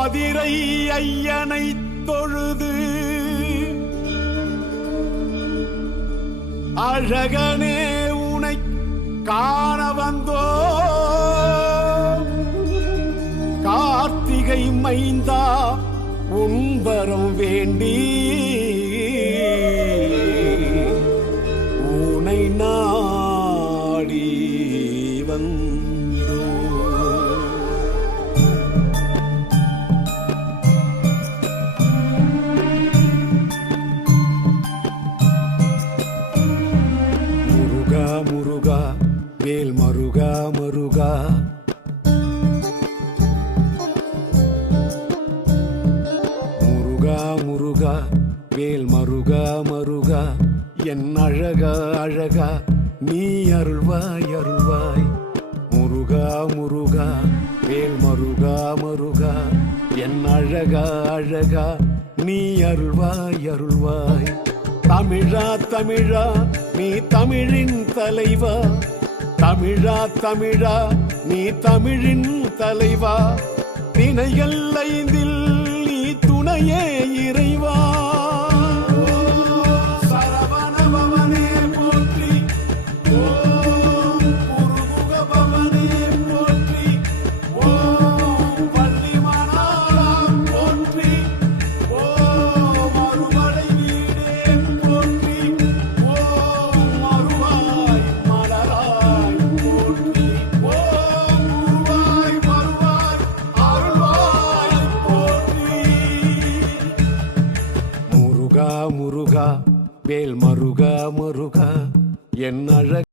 ஆதிரை ஐயனை தொழுது. அழகனே உனை காண வந்தோ. கார்த்திகை மைந்தா உன்பரம் வேண்டி. உனை நாடி வந்தோ. முருகா வேல் மருகா மருகா. முருகா முருகா வேல் மருகா மருகா. என் அழகா அழகா நீ அருள்வாய் அருள்வாய். முருகா முருகா வேல் மருகா மருகா. என் அழகா அழகா நீ அருள்வாய் அருள்வாய். தமிழா தமிழா நீ தமிழின் தலைவா? தமிழா தமிழா நீ தமிழின் தலைவா? திணைகள் ஐந்தில் நீ துணையே இறை முருகா முருகா வேல் மருகா மருகா என் அழக.